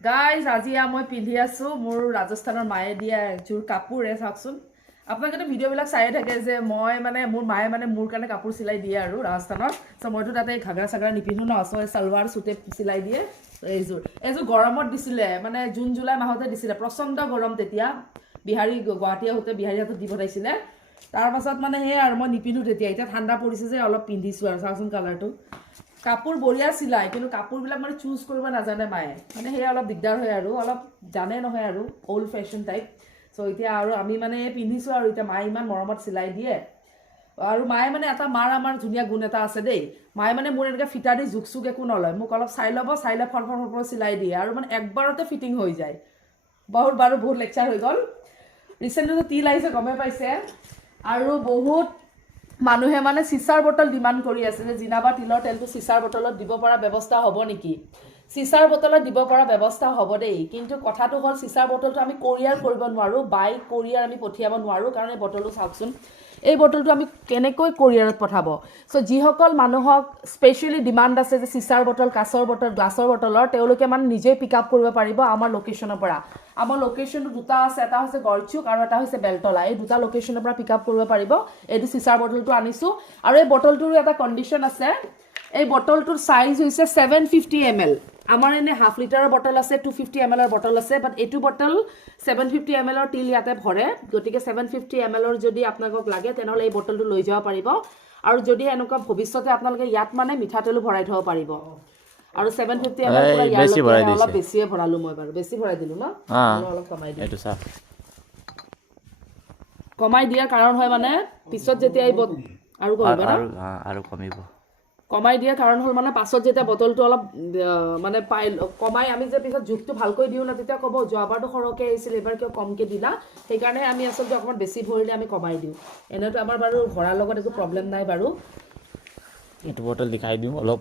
guys আজি মই পিন্ধি আছো মোৰ ৰাজস্থানৰ মায়ে দিয়া এযোৰ কাপোৰ চাওকচোন আপোনালোকে ভিডিঅ'বিলাক চাই থাকে যে মই মানে মোৰ মায়ে মানে মোৰ কাৰণে কাপোৰ চিলাই দিয়ে আৰু ৰাজস্থানত চ' মইতো তাতে ঘাগৰা চাগৰা নিপিন্ধো ন চ' চালৱাৰ চুটে চিলাই দিয়ে এইযোৰ গৰমত দিছিলে মানে জুন জুলাই মাহতে দিছিলে প্ৰচণ্ড গৰম তেতিয়া বিহাৰী গুৱাহাটী আহোঁতে বিহাৰী হাতত দি পঠাইছিলে তাৰপাছত মানে সেয়াই আৰু মই নিপিন্ধো তেতিয়া এতিয়া ঠাণ্ডা পৰিছে যে অলপ পিন্ধিছোঁ আৰু চাওকচোন কালাৰটো কাপোৰ বঢ়িয়া চিলাই কিন্তু কাপোৰবিলাক মানে চুজ কৰিব নাজানে মায়ে মানে সেয়া অলপ দিগদাৰ হয় আৰু অলপ জানে নহয় আৰু অল্ড ফেশ্বন টাইপ চ' এতিয়া আৰু আমি মানে পিন্ধিছোঁ আৰু এতিয়া মায়ে ইমান মৰমত চিলাই দিয়ে আৰু মায়ে মানে এটা মাৰ আমাৰ ধুনীয়া গুণ এটা আছে দেই মায়ে মানে মোৰ এনেকৈ ফিটা দি জোখ চুক একো নলয় মোক অলপ চাই ল'ব চাই লৈ ফৰ চিলাই দিয়ে আৰু মানে একবাৰতে ফিটিং হৈ যায় বহুত লেকচাৰ হৈ গ'ল ৰিচেণ্টলি তিল আহিছে গমে পাইছে আৰু বহুত মানুহে মানে চিচাৰ বটল ডিমাণ্ড কৰি আছে যে জিনাবা তিলৰ তেলটো চিচাৰ বটলত দিব পৰা ব্যৱস্থা হ'ব নেকি চিচাৰ বটলত দিব পৰা ব্যৱস্থা হ'ব দেই কিন্তু কথাটো হ'ল চিচাৰ বটলটো আমি কোৰিয়াৰ কৰিব নোৱাৰোঁ বাই কোৰিয়াৰ আমি পঠিয়াব নোৱাৰোঁ কাৰণ এই বটলটো চাওকচোন এই বটলটো আমি কেনেকৈ কোৰিয়াৰত পঠাব চ' যিসকল মানুহক স্পেচিয়েলি ডিমাণ্ড আছে যে চিচাৰ বটল কাঁচৰ বটল গ্লাছৰ বটলৰ তেওঁলোকে মানে নিজেই পিক আপ কৰিব পাৰিব আমাৰ লোকেশ্যনৰ পৰা আমাৰ লোকেশ্যনটো দুটা আছে এটা হৈছে গড়চুক আৰু এটা হৈছে বেলতলা এই দুটা লোকেশ্যনৰ পৰা পিক আপ কৰিব পাৰিব এইটো চিচাৰ বটলটো আনিছোঁ আৰু এই বটলটোৰ এটা কণ্ডিশ্যন আছে এই বটলটোৰ চাইজ হৈছে 750 ml আমাৰ এনে হাফ লিটাৰৰ বটল আছে 250 ml বটল আছে বাট এইটো বটল 750 ml তিল ইয়াতে ভৰে গতিকে 750 ml যদি আপোনালোকক লাগে তেনেহ'লে এই বটলটো লৈ যাব পাৰিব আৰু যদি এনেকুৱা ভৱিষ্যতে আপোনালোকে ইয়াত মানে মিঠাতেলো ভৰাই থ'ব পাৰিব আৰু 750 ml পুৰা ইয়াৰ অলপ বেছিয়ে ভৰালোঁ মই বাৰু বেছি ভৰাই দিলোঁ ন অলপ কমাই দিলোঁ এইটো চাওক কমাই দিয়াৰ কাৰণ হয় মানে পিছত যেতিয়া এই আৰু কমিব না আৰু কমিব কমাই দিয়াৰ কাৰণ হ'ল মানে পাছত যেতিয়া বটলটো অলপ মানে কমাই আমি যে পিছত জোখটো ভালকৈ দিওঁ না তেতিয়া ক'ব যোৱাবাৰটো সৰহকৈ আহিছিল এইবাৰ কিয় কমকৈ দিলা সেইকাৰণে আমি আচলতে অকণমান বেছি ভৰিলে আমি কমাই দিওঁ এনেতো আমাৰ বাৰু ভৰাৰ লগত একো প্ৰব্লেম নাই বাৰু এইটো বটল দেখাই দিওঁ অলপ